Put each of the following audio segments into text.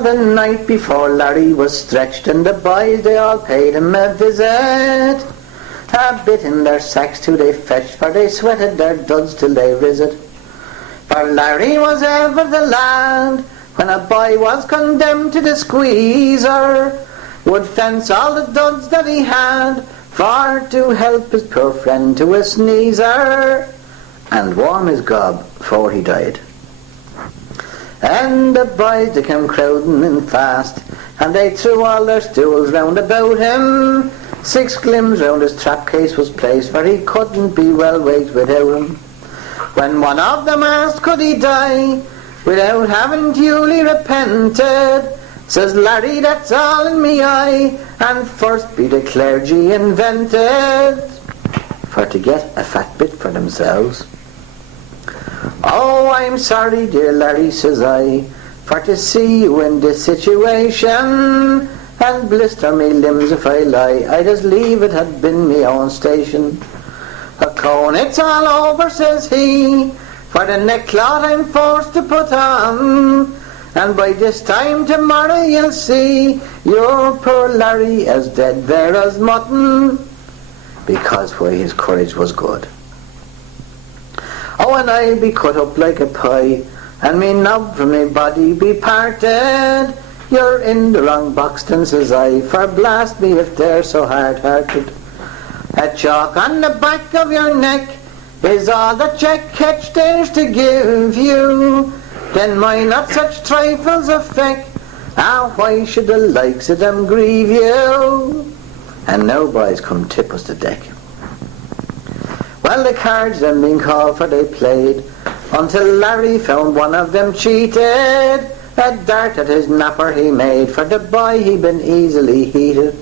the night before Larry was stretched, and the boys they all paid him a visit. A bit in their sacks too they fetched, for they sweated their duds till they rizzed. For Larry was ever the lad, when a boy was condemned to the squeezer, would fence all the duds that he had, for to help his poor friend to a sneezer, and warm his gob before he died. And the boys they came crowding in fast, and they threw all their stools round about him. 6 glims round his trap case was placed, for he couldn't be well waked without him. When one of them asked could he die without having duly repented, says Larry, that's all in me eye, and first be the clergy invented, for to get a fat bit for themselves. Oh, I'm sorry, dear Larry, says I, for to see you in this situation, and blister me limbs if I lie, I'd as leave it had been me own station. A cone, it's all over, says he, for the neckcloth I'm forced to put on, and by this time tomorrow you'll see your poor Larry as dead there as mutton, because why his courage was good. Oh, and I'll be cut up like a pie, and me knob from me body be parted. You're in the wrong box then, says I, for blast me if they're so hard-hearted. A chalk on the back of your neck is all that Jack Ketch dares to give you. Then why not such trifles affect? Ah, why should the likes of them grieve you? And now, boys, come tip us the deck. Well, the cards then being called for they played, until Larry found one of them cheated. A dart at his napper he made, for the boy he'd been easily heated.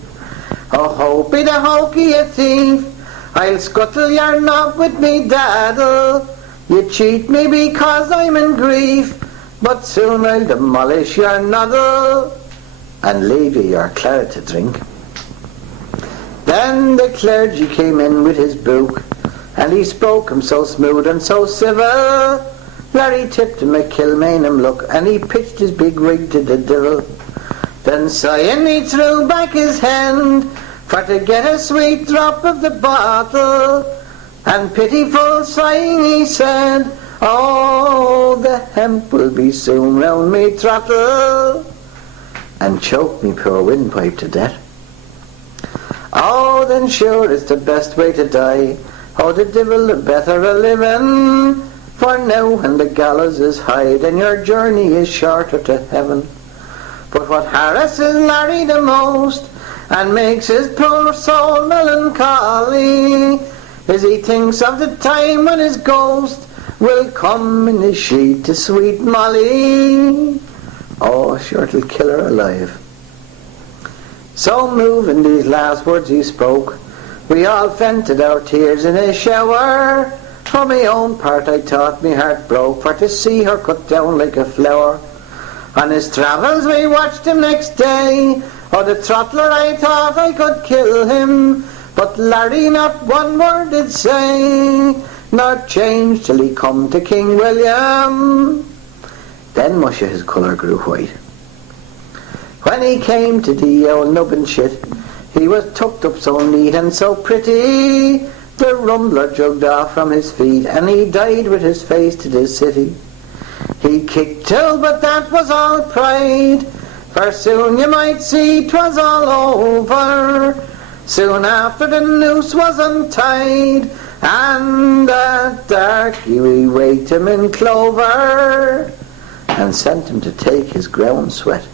Oh, hopey the hokey, you thief, I'll scuttle your knob with me daddle. You cheat me because I'm in grief, but soon I'll demolish your noddle, and leave you your claret to drink. Then the clergy came in with his book, and he spoke him so smooth and so civil. Larry tipped him a Kilmainham look, and he pitched his big rig to the devil. Then sighing he threw back his hand, for to get a sweet drop of the bottle, and pitiful sighing he said, oh, the hemp will be soon round me throttle, and choked me poor windpipe to death. Oh, then sure it's the best way to die, oh, the devil the better a living, for now when the gallows is high, then your journey is shorter to heaven. But what harasses Larry the most, and makes his poor soul melancholy, is he thinks of the time when his ghost will come in his sheet to sweet Molly. Oh, sure it'll kill her alive. So moving these last words he spoke, we all vented our tears in a shower. For my own part I thought me heart broke, for to see her cut down like a flower. On his travels we watched him next day, oh, the throttler I thought I could kill him, but Larry not one word did say, nor change till he come to King William. Then musha his colour grew white. When he came to the old nubbin shit, he was tucked up so neat and so pretty, the rumbler jugged off from his feet, and he died with his face to the city. He kicked till, but that was all pride, for soon you might see 'twas all over. Soon after the noose was untied, and that darky we waked him in clover, and sent him to take his ground sweat.